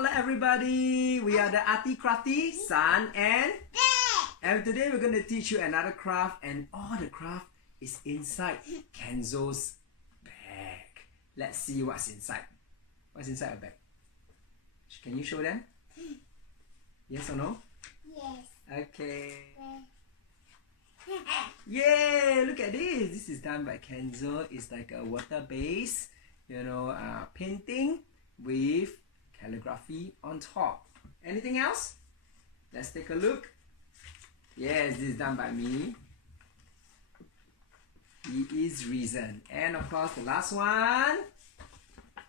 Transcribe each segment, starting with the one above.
Hello everybody, we are the Arty Crafty, Sun and today we're going to teach you another craft, and all the craft is inside Kenzo's bag. Let's see what's inside. What's inside a bag? Can you show them? Yes or no? Yes. Okay. Yay! Look at this. This is done by Kenzo. It's like a water-based, painting with calligraphy on top. Anything else? Let's take a look. Yes, this is done by me. He is Reason. And of course, the last one.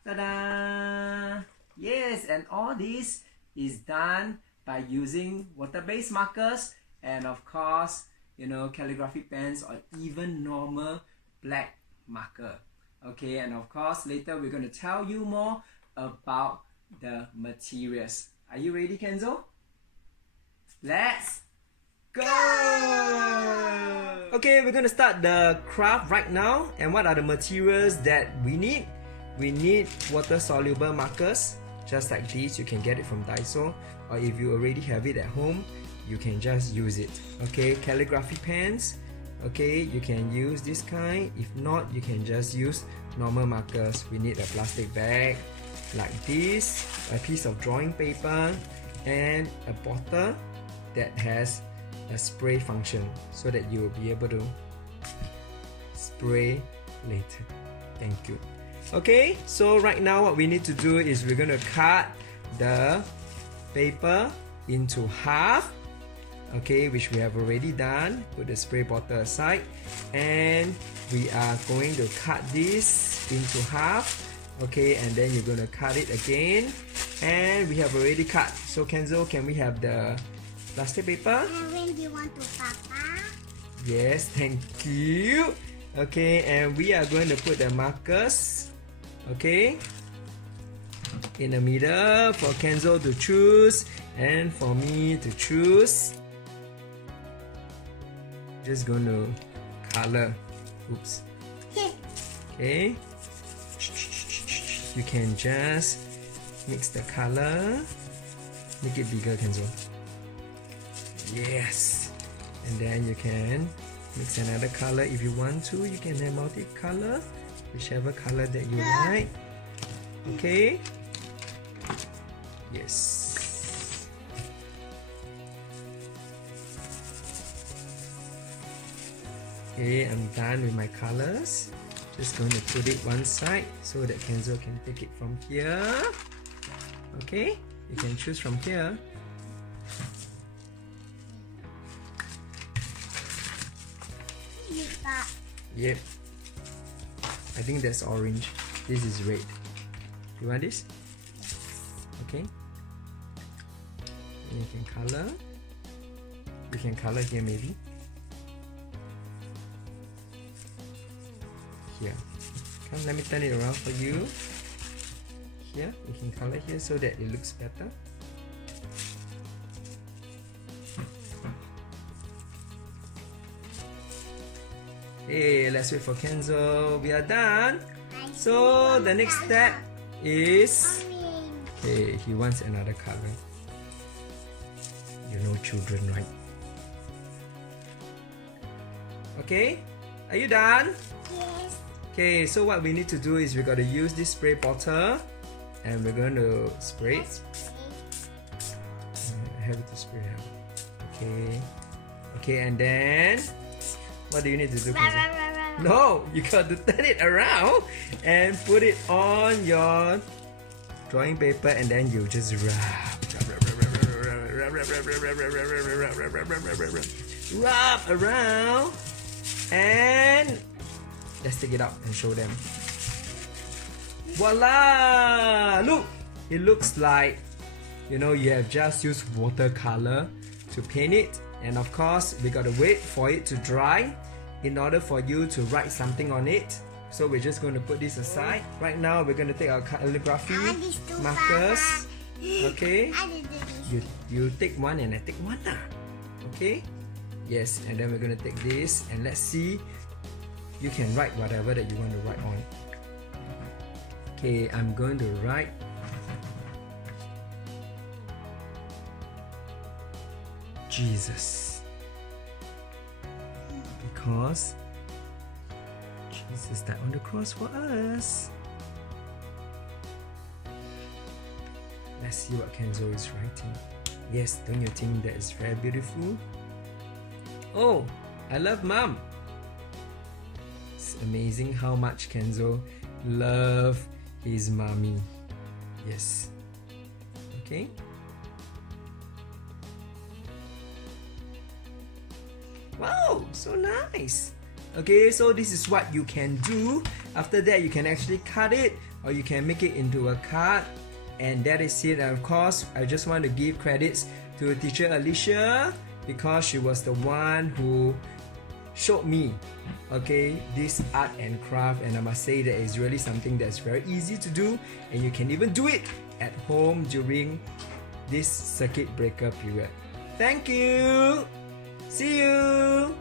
Ta-da! Yes, and all this is done by using water-based markers and of course, calligraphy pens or even normal black marker. Okay, and of course, later we're going to tell you more about the materials. Are you ready, Kenzo? Let's go! Okay, we're going to start the craft right now. And what are the materials that we need? We need water-soluble markers. Just like this, you can get it from Daiso, or if you already have it at home, you can just use it. Okay, calligraphy pens. Okay, you can use this kind. If not, you can just use normal markers. We need a plastic bag like this, a piece of drawing paper, and a bottle that has a spray function so that you will be able to spray later. Thank you. Okay, so right now what we need to do is we're going to cut the paper into half. Okay, which we have already done. Put the spray bottle aside, and we are going to cut this into half. Okay, and then you're going to cut it again, and we have already cut. So Kenzo, can we have the plastic paper? When do you want to, Papa? Yes, thank you. Okay, and we are going to put the markers, okay, in the middle for Kenzo to choose and for me to choose. Just going to color. Oops. Okay. You can just mix the color. Make it bigger, Kenzo. Yes. And then you can mix another color if you want to. You can have multi-color, whichever color that you like. Okay. Yes. Okay, I'm done with my colors. Just going to put it one side so that Kenzo can take it from here. Okay, you can choose from here. Yep. I think that's orange. This is red. You want this? Okay. And you can color. You can color here maybe. Here. Come, let me turn it around for you. Here, you can color here so that it looks better. Okay, let's wait for Kenzo. We are done. So the next step is, okay, he wants another color. You know children, right? Okay, are you done? Yes. Okay, so what we need to do is we got to use this spray bottle and we're going to spray it. I have to spray it. Okay. Okay, and then what do you need to do? No, you got to turn it around and put it on your drawing paper, and then you just rub around, and let's take it out and show them. Voila! Look! It looks like, you have just used watercolor to paint it. And of course, we gotta wait for it to dry in order for you to write something on it. So we're just going to put this aside. Right now, we're going to take our calligraphy markers. Okay? You take one and I take one. Okay? Yes, and then we're going to take this and let's see. You can write whatever that you want to write on. Okay, I'm going to write Jesus. Because Jesus died on the cross for us. Let's see what Kenzo is writing. Yes, don't you think that is very beautiful? Oh, I love Mom. It's amazing how much Kenzo loves his mommy. Yes. Okay. Wow, so nice. Okay, so this is what you can do. After that, you can actually cut it or you can make it into a card. And that is it. And of course, I just want to give credits to teacher Alicia because she was the one who showed me, okay, this art and craft. And I must say that it's really something that's very easy to do, and you can even do it at home during this circuit breaker period. Thank you. See you.